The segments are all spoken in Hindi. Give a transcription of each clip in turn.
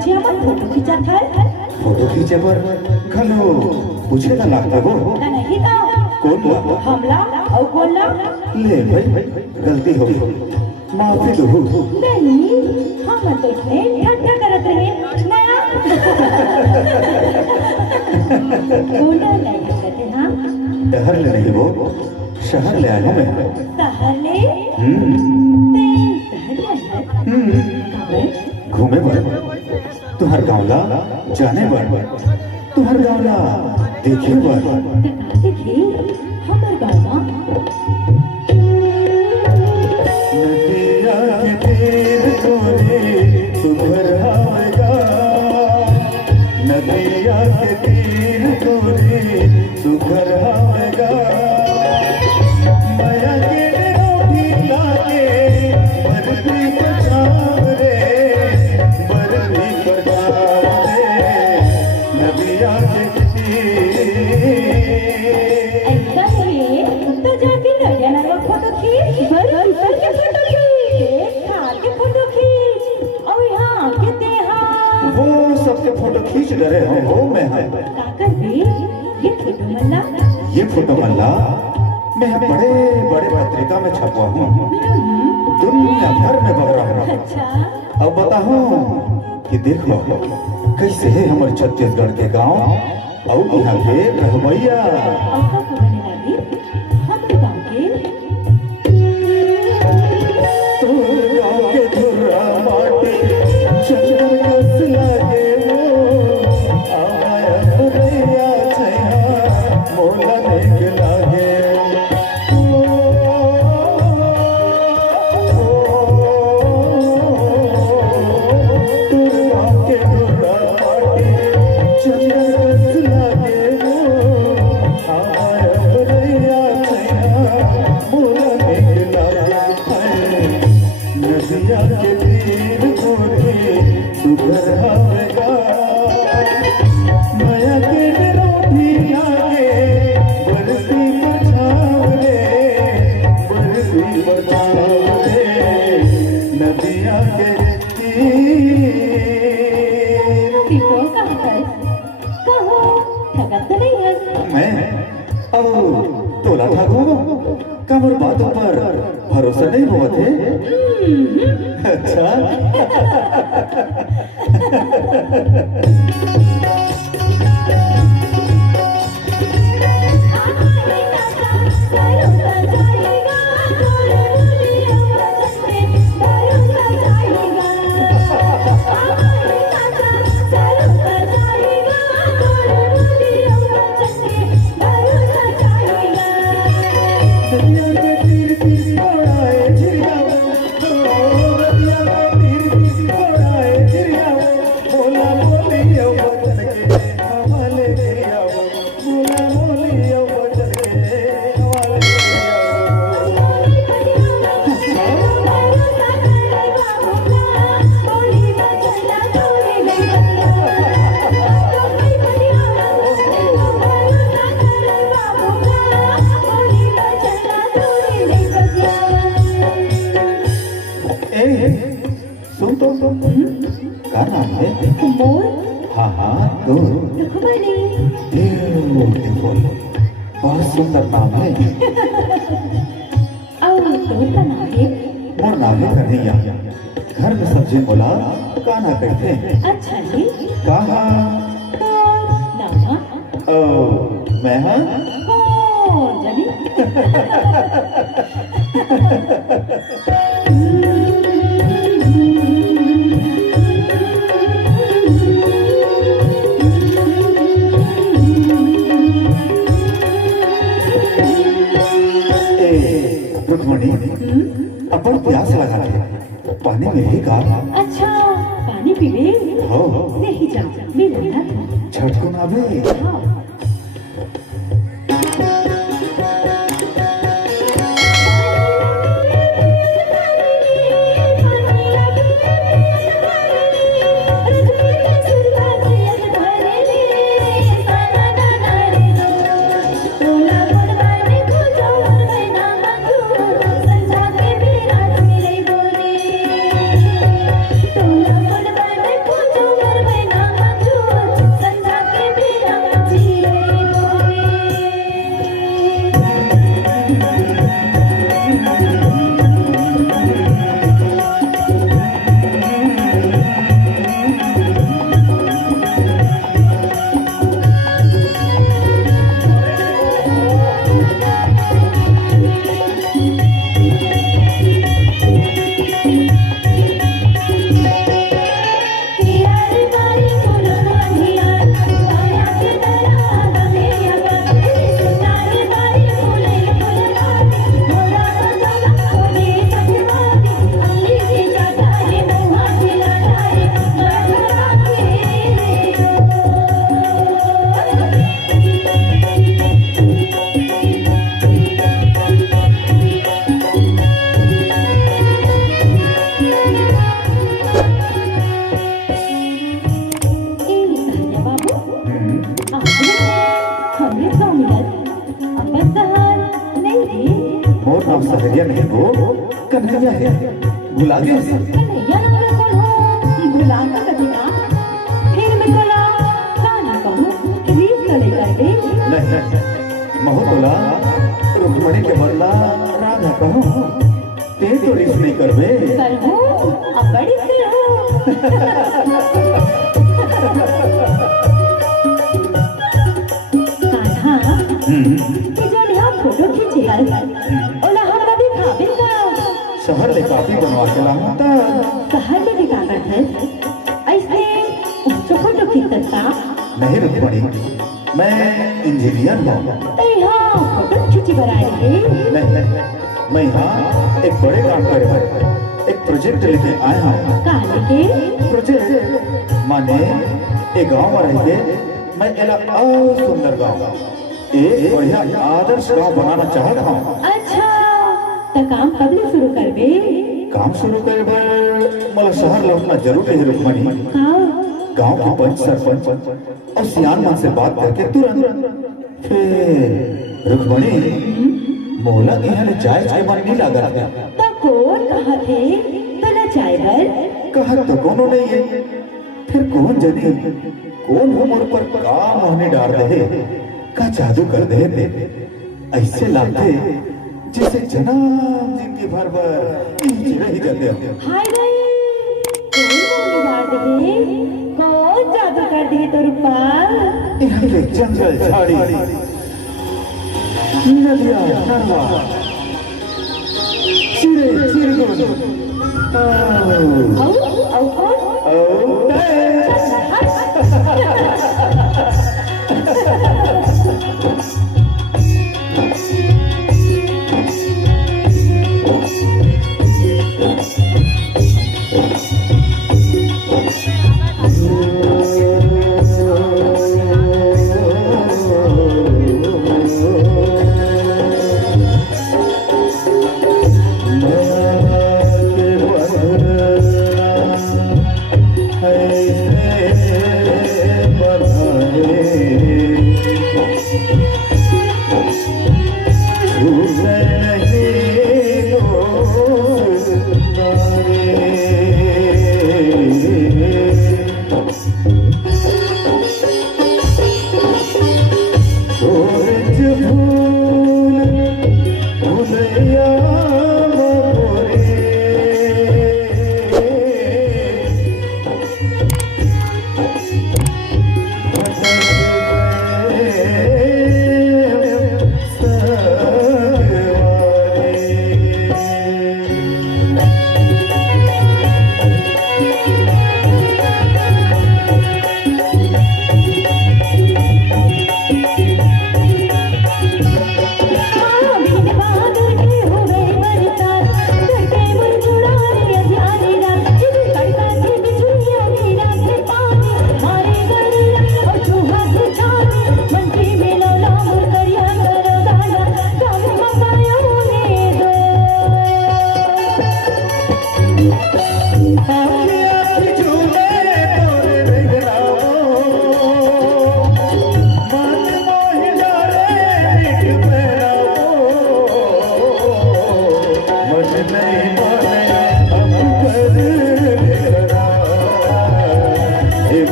पूछे हमर फोटो खींचा था फोटो खींचे पर खलो पूछे ना लगता हो ना नहीं था कौन हमला और बोला ले भाई गलती हो गई माफी दो नहीं हम तो इतने ठट्ठा करत रहे नया बोला नहीं करते हाँ शहर ले नहीं वो शहर ले आया मैं शहर ले घूमे पर तुहर गाँवला जाने पर तुहर गाँवला देखे पर देखी हमर गाँव नदिया के तीर तोरे तुहर आवेगा नदिया के तीर तोरे तुहर आवेगा माया के रोटी लागे बरती बचाव रे बरती बचाव रे नदिया के तीर ऐसा है तो जाके नदिया नाला फोटो खींच घर घर के फोटो खींच खा के फोटो खींच और यहाँ के तेहार वो सबके फोटो खींच रहे हो मैं काकर भी ये फोटो मल्ला ये फोटो मल्ला मैं बड़े बड़े पत्रिका में छपवा हूँ दुनिया भर में बबरा हूँ अच्छा अब बताओ कि देखो कैसे है हमारे छत्तीसगढ़ के गांव और यहाँ के रहमैया और का बने लगी हमरे गाँव के तोर गांव के धुर्रा माटी चंदन कस लागे वो आया भरैया छैया मोला देख लागे तोर गांव के धुर्रा माटी चंदन कस लागे वो आया भरैया छैया मोला देख लागे नदिया के तीर तोरे सुधर आवेगा माया के रोटी लागे बरसी बचाव रे बरसी बचाव रे नदिया के तीर सीतो कहाँ है कहो ठगत तो नहीं है मैं अब तोला ठाको कमर बातों पर भरोसा नहीं हुआ थे अच्छा सुन तो क्या नाम है मोर हाँ तो रुखमणी ब्यूटीफुल बहुत सुंदर नाम है और तोर का नाम है मोर नाम है कन्हैया घर में सब्जी बोला काना कहते हैं अच्छा जी कहा तोर नाम मैं हाँ कौन जानी रुक्मणी अपन प्यास लगा थे पानी मिलेगा अच्छा पानी पीवे हो नहीं जा मिलेगा झटको ना बे हाँ कन्हैया नहीं हो, कन्हैया है, भुला गए? कन्हैया नाम कौन हो, भुला का कभी ना, फिर मैं बोला गाना कहूँ, रीत का लेकर के। नहीं, महो बोला, रुक्मणी के बदला राधा कहो, ते तो रीस नहीं करबे। कर हो, अब बड़ी कर हो। कान्हा, ये जो यहाँ फोटो खींची है, ओला हम कभी खाबे का। शहर ले काफी बनवा के लाऊं ता। शहर में भी क्या करते हैं? ऐसे ऊंचो फोटो खींचता। नहीं रुक्मणी, मैं इंजीनियर हूँ। तो यहाँ फोटो खींची बनाएंगे। नहीं, मैं यहाँ एक बड़े काम करे हूँ, एक प्रोजेक्ट लेके आया हूँ। कहाँ लेके? प्रोजेक्ट माने एक गांव में रहिए, मैं एला और सुंदर गांव, एक बढ़िया आदर्श गांव बनाना चाहता हूँ। अच्छा, तो काम कब ले शुरू करबे? काम शुरू करे बर मला शहर लौटना जरूरी है रुक्मणी। गांव के पंच सरपंच और सियान मां से बात करके तुरंत फिर रुक्मणी मोला यहाँ ले जाए के मन नहीं लगा था। तो कौन कहा थे? तो न चाय बर? कहा तो कोनो नहीं है, फिर कौन जने कौन उम्र पर काम होने डाल रहे, का जादू कर दे ऐसे लगते जैसे जन्म जिंदगी भर रही जाते हो। हाय रे, कौन डाल दिए? कौन जादू कर दिए तो रूपा? यहाँ ले जंगल झाड़ी नदियाँ नरवा चिड़े चिड़गुन औ कौन?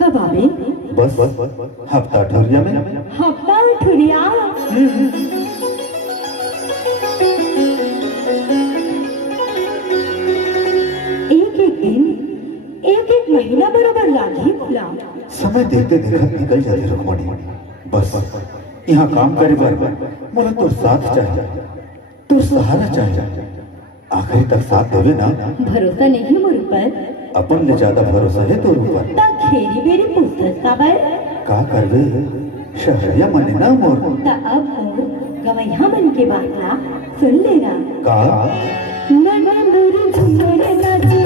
कब आवे? बस हफ्ता ठुरिया में। हफ्ता ठुरिया? एक एक दिन एक एक महीना बराबर लागी खुला। समय देखते देखत निकल जाते रुक्मणी। बस यहाँ काम करे बार मोला तो साथ चाहिए, तो सहारा चाहिए। आखिरी तक साथ देवे ना। भरोसा नहीं मोर ऊपर? अपन ले ज्यादा भरोसा है तोर ऊपर। ता खेरी बेरी पूछत काबर? का करवे शहरिया मने ना मोर। ता अब मोर गवैया मन के बात ला सुन लेना। का मन मोर झुमर नाचे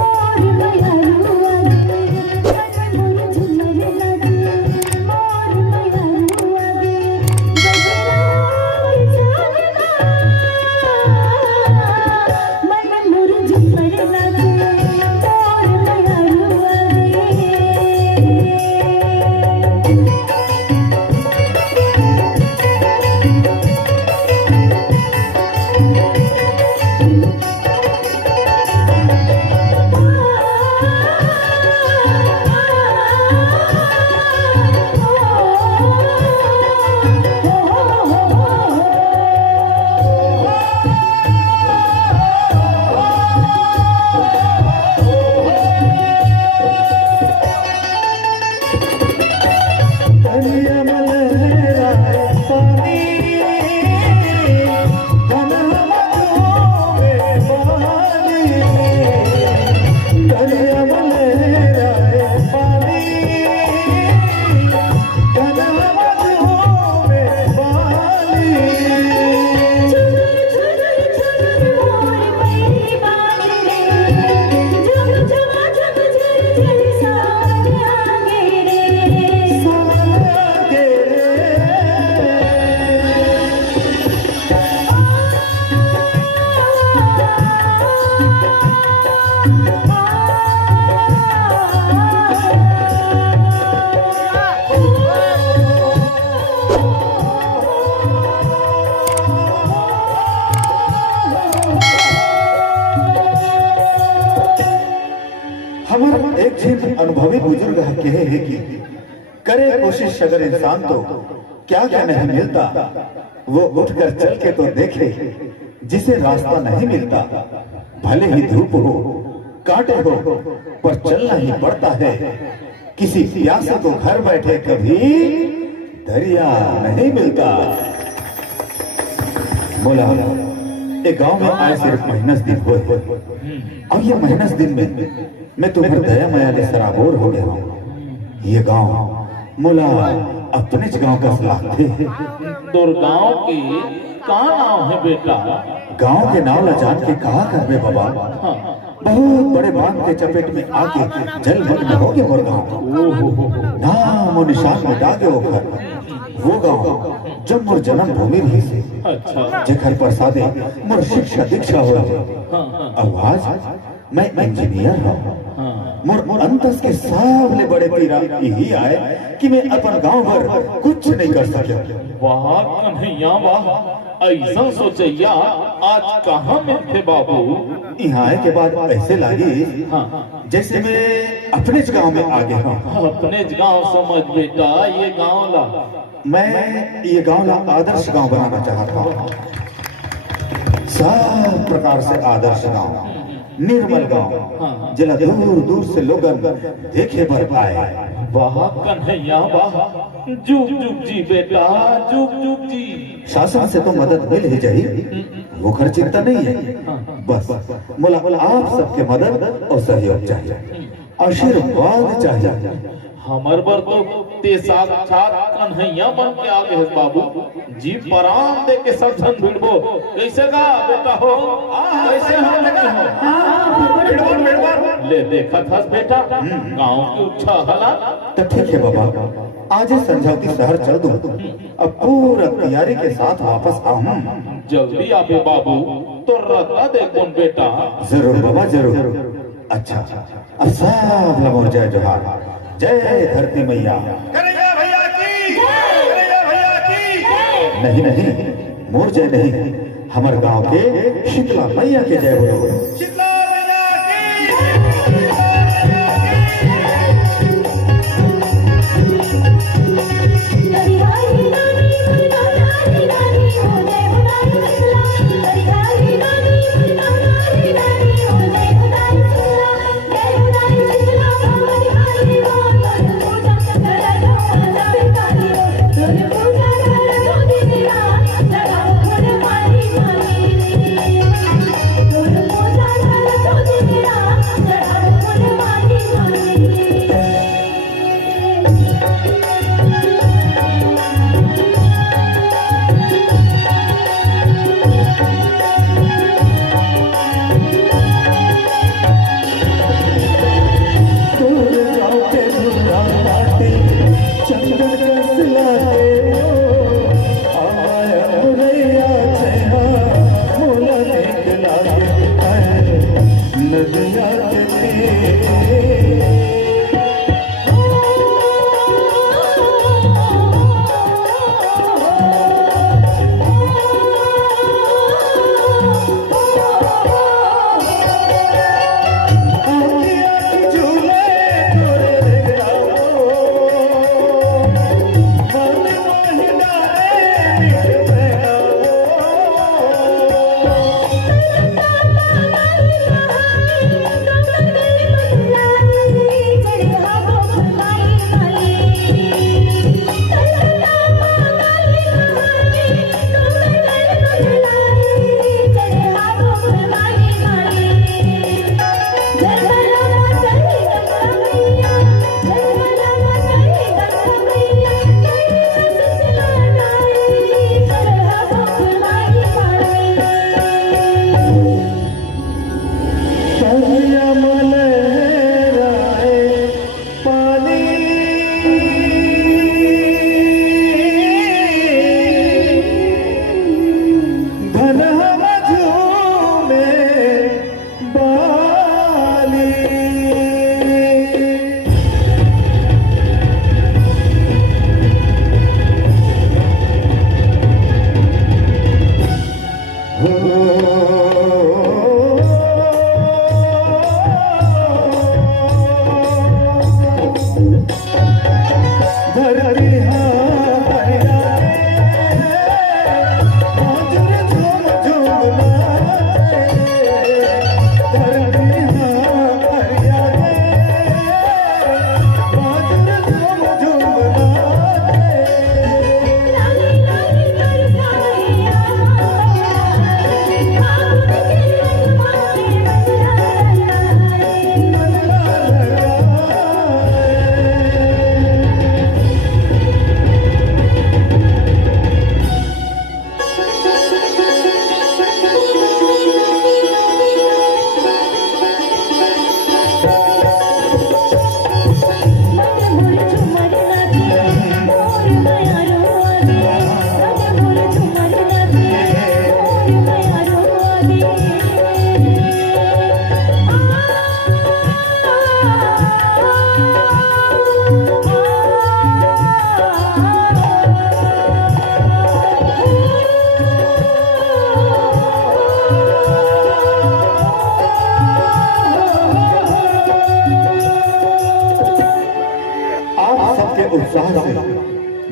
और मयरुआ गे, मन मोर झुमर नाचे और मयरुआ गे, गजरा चालना मन मोर झुमर नाचे और मयरुआ गे। हमारा एक चीज अनुभवी बुजुर्ग कहे है कि करे कोशिश अगर इंसान तो क्या क्या नहीं मिलता, वो उठकर चल के तो देखे जिसे रास्ता नहीं मिलता। भले ही धूप हो कांटे हो पर चलना ही पड़ता है। किसी प्यासे को घर बैठे कभी दरिया नहीं मिलता। बोला एक गांव में आए सिर्फ महीनस दिन हुए और ये महीनस दिन में मैं तुम्हारे दया माया ले सराबोर हो गया हूँ। ये गांव मोला अपने गांव का सलाह थे। तोर गांव की का नाम है बेटा? गांव के नाम ला जान के कहा करबे बाबा। हाँ। बहुत बड़े बांध के चपेट में आके जलमग्न हो गए मोर गांव। नाम और निशान मिटा के वो घर वो गांव जब मोर जन्म भूमि रही से। अच्छा। जेखर प्रसादे मोर शिक्षा दीक्षा हो। अब आज मैं इंजीनियर हूँ। मोर अंतस के सामने बड़े पीरा यही आए कि मैं अपन गांव भर कुछ नहीं कर सके। वाह कन्हैया वाह, ऐसा सोचैया आज कहाँ मिलते बाबू? यहाँ आए के बाद ऐसे लगी जैसे मैं अपने गांव में आ गया हूँ। अपने गांव समझ बेटा, ये गांव ला मैं ये गांव ला आदर्श गांव बनाना चाहता हूँ। सब प्रकार से आदर्श गांव, निर्मल गांव, जिला दूर दूर से लोग देखे पर आए। वाह कन्हैया वाह, जुग जुग जी बेटा, जुग जुग जी। शासन से तो मदद मिल ही जाए, मुखर चिंता नहीं है। बस मोला आप सबके मदद और सहयोग चाहिए, आशीर्वाद चाहिए। हमर बर तो ते साक्षात कन्हैया बन के आ गए बाबू जी, पराम दे के सब जन भिड़बो। कैसे का बेटा हो, कैसे हो बेटा हो, ले देखा था बेटा गांव की उच्छा हला। तो ठीक है बाबा, आज ही समझौती शहर चल दूं, अब पूरा तैयारी के साथ वापस आऊं। जल्दी आबे बाबू, तो रत्ता देख कौन बेटा। जरूर बाबा जरूर। अच्छा अब सब लमोर जय जोहार, जय धरती मैया। कन्हैया भैया की, कन्हैया भैया की। नहीं नहीं, मोर जय नहीं, हमारे गांव के शीतला मैया के जय बोलो। शीतला मैया की,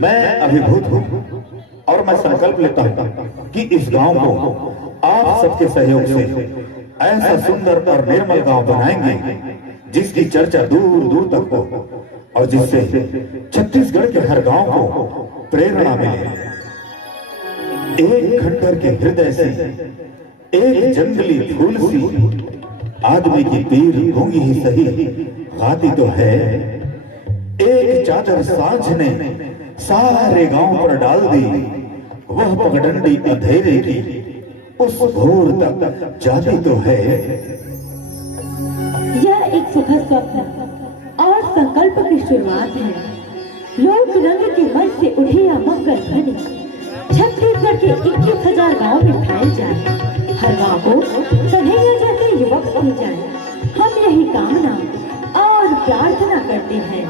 मैं अभिभूत हूँ और मैं संकल्प लेता हूँ कि इस गांव को आप सबके सहयोग से ऐसा सुंदर और निर्मल गांव बनाएंगे जिसकी चर्चा दूर दूर तक हो और जिससे छत्तीसगढ़ के हर गांव को प्रेरणा मिले। एक खंडर के हृदय से एक जंगली फूल सी आदमी की पीर गूंगी ही सही गाती तो है। एक चादर सांझ ने सारे गांव पर डाल दी, वह पगडंडी अंधेरे की उस घोर तक जाती तो है। यह एक सुखद स्वप्न और संकल्प की शुरुआत है। लोक रंग के मन से उठे या मकर ध्वनि छत्तीसगढ़ के 21,000 गाँव में फैल जाए, हर गाँव को कन्हैया जैसे युवक मिल जाए। हम यही कामना और प्रार्थना करते हैं।